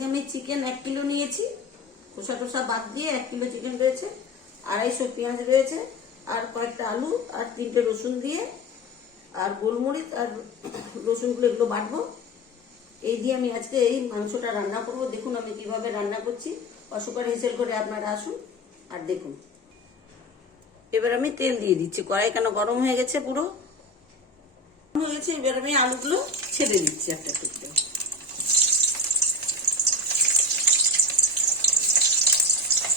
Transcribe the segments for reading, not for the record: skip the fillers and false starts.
আজকে আমি chicken 1 kilo নিয়েছি, খোসা টোসা বাদ দিয়ে 1 কিলো চিকেন রয়েছে, 250 পেঁয়াজ রয়েছে, আর কয়েকটা আলু আর 3টে রসুন দিয়ে আর গোলমরিচ আর রসুনগুলো এগুলো বাটবো। এই দিয়ে আমি আজকে এই মাংসটা রান্না করব। দেখুন আমি কিভাবে রান্না করছি, অসুপার হেসেল করে আপনারা আসুন আর দেখুন। এবার আমি তেল দিয়ে দিচ্ছি, কড়াই কেন গরম হয়ে গেছে, পুরো হয়ে গেছে। এবার আমি আলুগুলো ছেড়ে দিচ্ছি একটা টুকরো।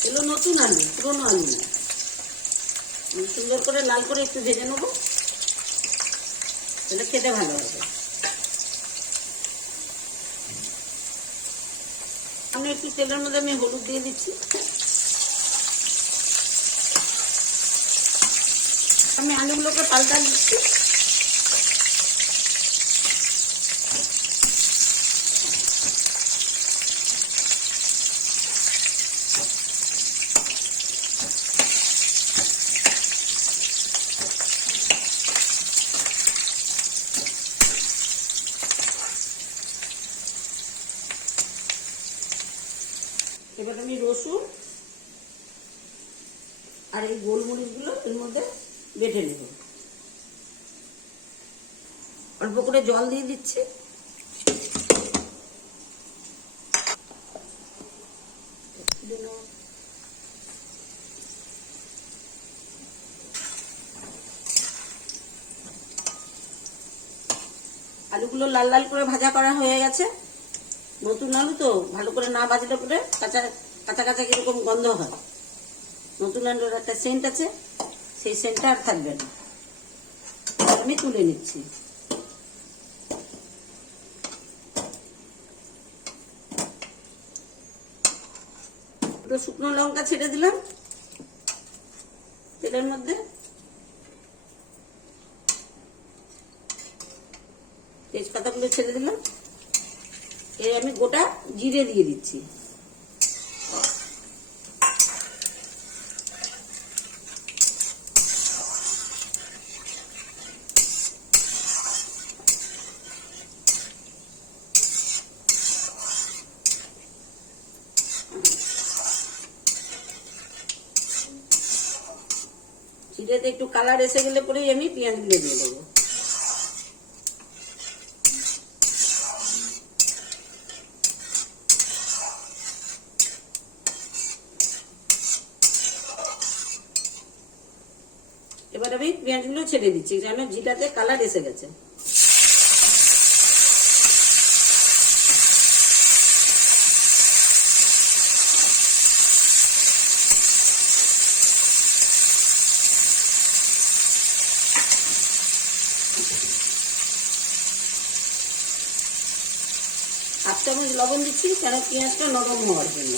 এগুলো নতুন আলু, পুরোনো আলু না। সুন্দর করে লাল করে একটু ভেজে নেবো, তাহলে খেতে ভালো হবে। আমি একটু তেলের মধ্যে আমি হলুদ দিয়ে দিচ্ছি। আমি আলুগুলোকে পাল্টা দিচ্ছি। এবার আমি রসুন আর এই গোলমরিচগুলো এর মধ্যে বেটে নেব। অল্প করে জল দিয়ে দিচ্ছি। আলুগুলো লাল লাল করে ভাজা করা হয়ে গেছে। নতুন আলু তো ভালো করে না ভাজলে পরে কাঁচা কাঁচা কাঁচা কিরকম গন্ধ হয়। নতুন আলুর একটা সেন্ট আছে, সেই সেন্টটা আর থাকবে না। আমি তুলে নিচ্ছি। দুটো শুকনো লঙ্কা ছেড়ে দিলাম তেলের মধ্যে। তেজপাতাগুলো ছেড়ে দিলাম। এর আমি গোটা জিরে দিয়ে দিচ্ছি। জিরেতে একটু কালার এসে গেলে পরেই আমি পেঁয়াজগুলো দিয়ে দেবো। এবার আমি পেঁয়াজগুলো ছেড়ে দিচ্ছি, যেন জিরাতে কালার এসে গেছে। হাফ চামচ লবণ দিচ্ছি, কেন পেঁয়াজটা নরম হওয়ার জন্য।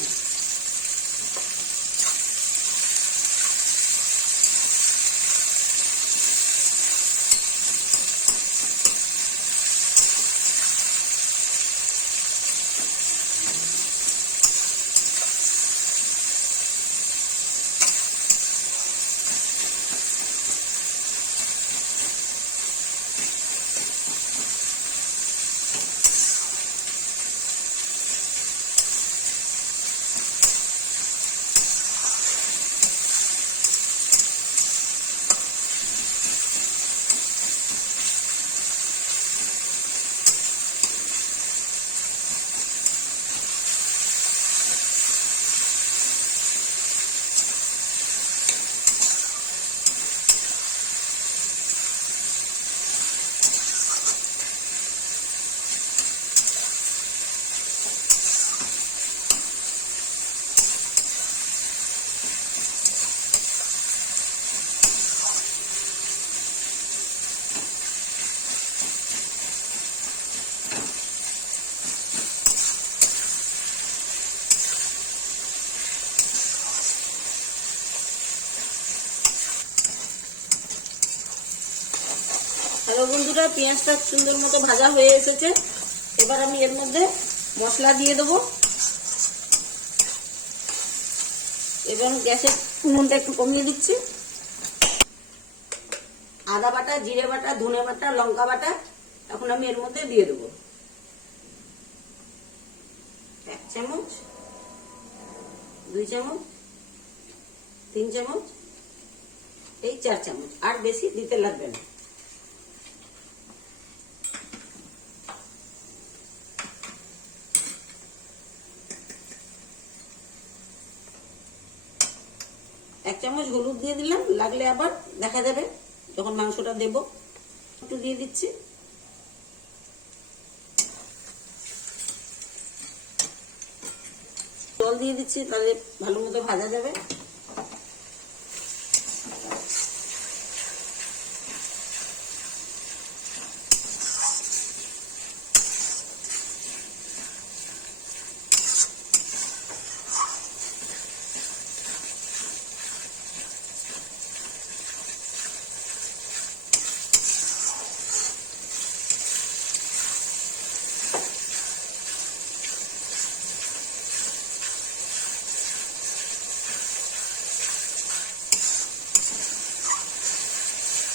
হ্যালো বন্ধুরা, পেঁয়াজটা সুন্দর মতো ভাজা হয়ে এসেছে। এবার আমি এর মধ্যে মশলা দিয়ে দেবো। এবং গ্যাসের উনুনটা একটু কমিয়ে দিচ্ছি। আদা বাটা, জিরে বাটা, ধনে বাটা, লঙ্কা বাটা এখন আমি এর মধ্যে দিয়ে দেবো। চামচ, 2 চামচ, 3 চামচ, এই 4 চামচ, আর বেশি দিতে লাগবে না। এক চামচ হলুদ দিয়ে দিলাম, লাগলে আবার দেখা যাবে যখন মাংসটা দেব। একটু দিয়ে দিচ্ছি। জল দিয়ে দিচ্ছি, তাহলে ভালো মতো ভাজা যাবে।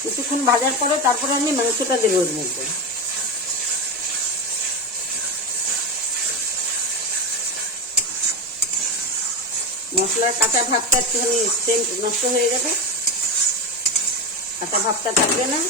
কিছুক্ষণ ভাজার পরে তারপরে আমি মাংসটা দেবো ওর মধ্যে। মশলার কাঁচা ভাবটা একটুখানি সেন্ট নষ্ট হয়ে যাবে, কাঁচা ভাবটা থাকবে না।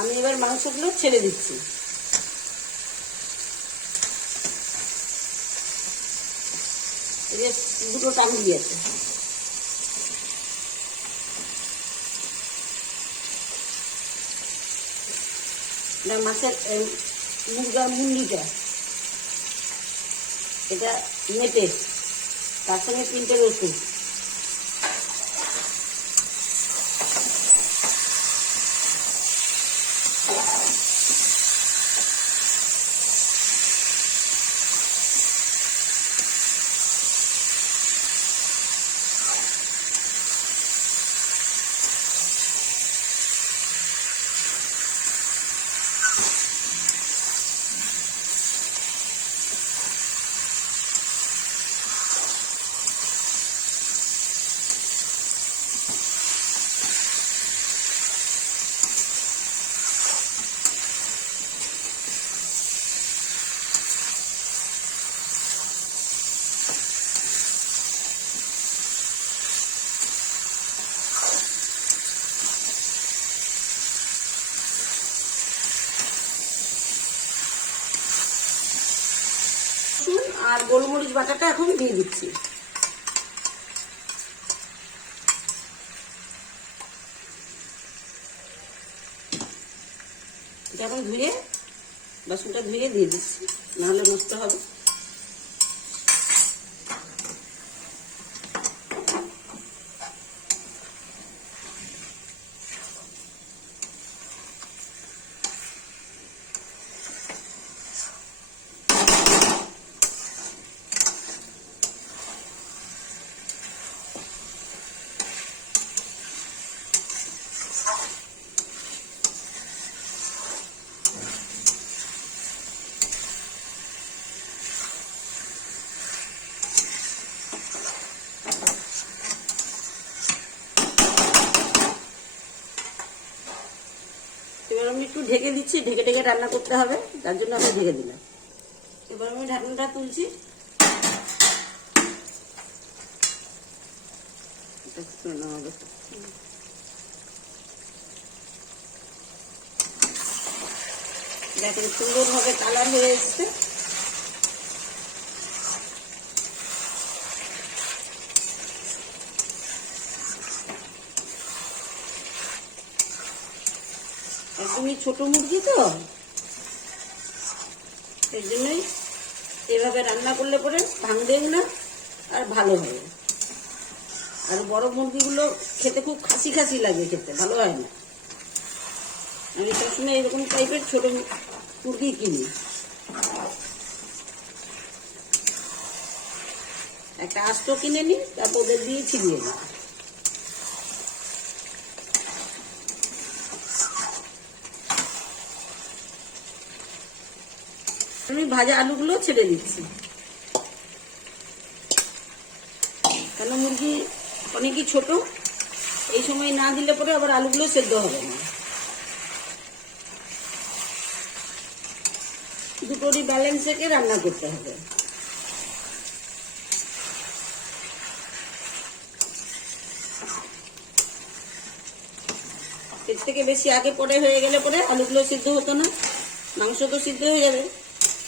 আমি এবার মাংসগুলো ছেড়ে দিচ্ছি। এই যে দুটো টান দিয়েছে, মাছের মুরগার মুন্ডিটা, এটা মেটে, তার সঙ্গে 3টে রসুন। আর গোলমরিচ বাটাটা এখন দিয়ে দিচ্ছি। এটা এখন ধুয়ে, বাসনটা ধুয়ে দিয়ে দিচ্ছি, নাহলে নষ্ট হবে। এবার আমি একটু ঢেকে দিচ্ছি, ঢেকে ঢেকে রান্না করতে হবে, তার জন্য আমি ঢেকে দিলাম। এবার আমি ঢাকনাটা তুলছি। দেখেন সুন্দরভাবে কালার হয়ে এসছে। একদমই ছোট মুরগি তো, এই জন্যই এভাবে রান্না করলে পরে ভাঙবেন না আর ভালো হবে। আর বড় মুরগিগুলো খেতে খুব খাসি খাসি লাগে, খেতে ভালো হয় না। আমি সবসময় এরকম টাইপের ছোট মুরগি কিনি। একটা আস্ত কিনে নিই, তারপর ওদের দিয়ে ছিলিয়ে নিই। আমি ভাজা আলুগুলো ছেড়ে দিচ্ছি, কেন মুরগি অনেকই ছোট, এই সময় না দিলে পরে আবার আলুগুলো সেদ্ধ হবে না। দুটোরই ব্যালেন্স রেখে রান্না করতে হবে। এর থেকে বেশি আগে পরে হয়ে গেলে পরে আলুগুলো সিদ্ধ হতো না, মাংস তো সিদ্ধ হয়ে যাবে,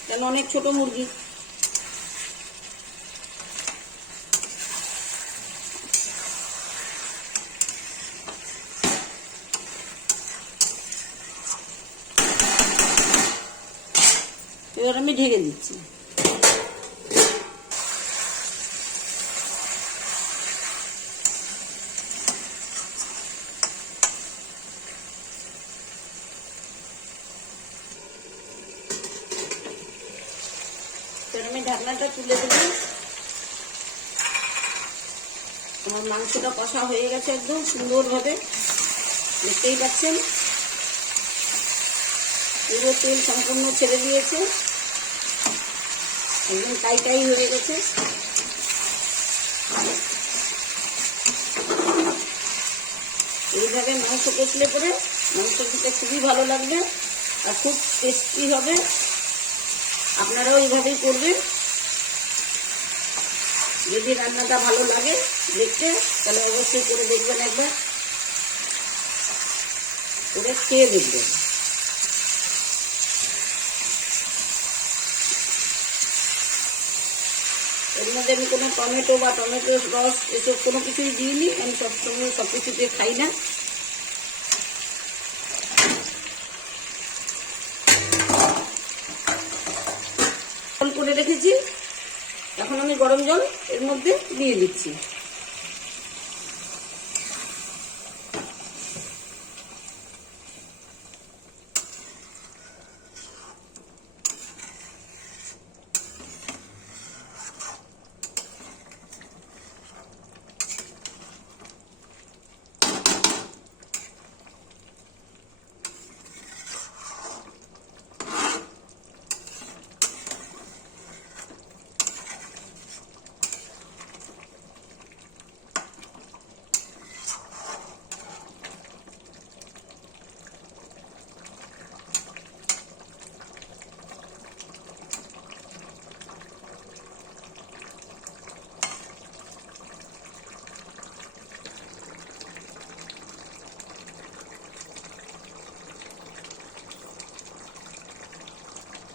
কেন অনেক ছোট মুরগি। এবার আমি ঢেকে দিচ্ছি। আমি ঢাকনাটা তুলে দেবো। আমার মাংসটা কষা হয়ে গেছে একদম সুন্দরভাবে, দেখতেই পাচ্ছেন পুরো তেল সম্পূর্ণ ছেড়ে দিয়েছে, একদম টাই টাই হয়ে গেছে। এইভাবে মাংস কষলে পরে মাংস খেতে খুবই ভালো লাগবে আর খুব টেস্টি হবে। আপনারাও এইভাবেই করবেন। যদি রান্নাটা ভালো লাগে দেখতে, তাহলে অবশ্যই করে দেখবেন, একবার করে খেয়ে দেখবেন। এর মধ্যে আমি কোনো টমেটো বা টমেটোর রস এসব কোনো কিছুই দিইনি, আমি সবসময় সব কিছুতে খাই না। জল করে রেখেছি, এখন আমি গরম জল এর মধ্যে দিয়ে দিচ্ছি।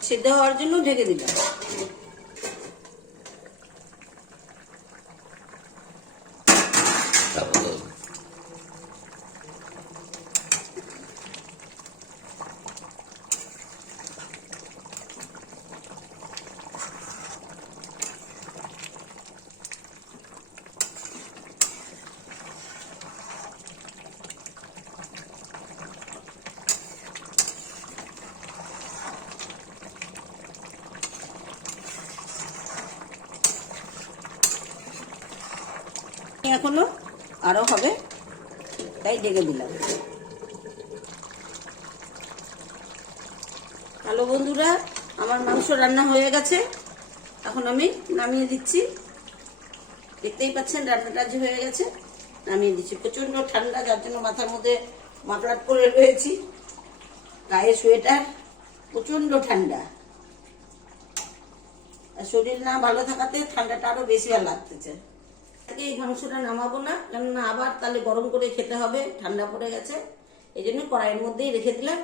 সিদ্ধ হওয়ার জন্য ঢেকে দিলাম। এখনো আরো হবে, তাই ঢেকে দিলাম। হ্যালো বন্ধুরা, আমার মাংস রান্না হয়ে গেছে, এখন আমি নামিয়ে দিচ্ছি। দেখতেই পাচ্ছেন রান্নাটা যে হয়ে গেছে, নামিয়ে দিচ্ছি। প্রচন্ড ঠান্ডা, যার জন্য মাথার মধ্যে মাফলার পরে রয়েছি, গায়ে সোয়েটার, প্রচন্ড ঠান্ডা। আর শরীর না ভালো থাকাতে ঠান্ডাটা আরো বেশি ভালো লাগতেছে। এই মাংসটা নামাবো না, কেননা আবার তাহলে গরম করে খেতে হবে, ঠান্ডা পড়ে গেছে, এই জন্য কড়াইয়ের মধ্যেই রেখে দিলাম।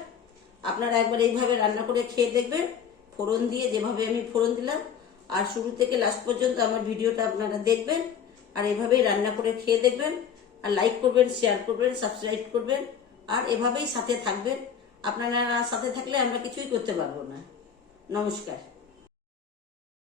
আপনারা একবার এইভাবে রান্না করে খেয়ে দেখবেন, ফোড়ন দিয়ে যেভাবে আমি ফোড়ন দিলাম। আর শুরু থেকে লাস্ট পর্যন্ত আমার ভিডিওটা আপনারা দেখবেন, আর এভাবেই রান্না করে খেয়ে দেখবেন। আর লাইক করবেন, শেয়ার করবেন, সাবস্ক্রাইব করবেন, আর এভাবেই সাথে থাকবেন। আপনারা সাথে থাকলে আমরা কিছুই করতে পারবো না। নমস্কার।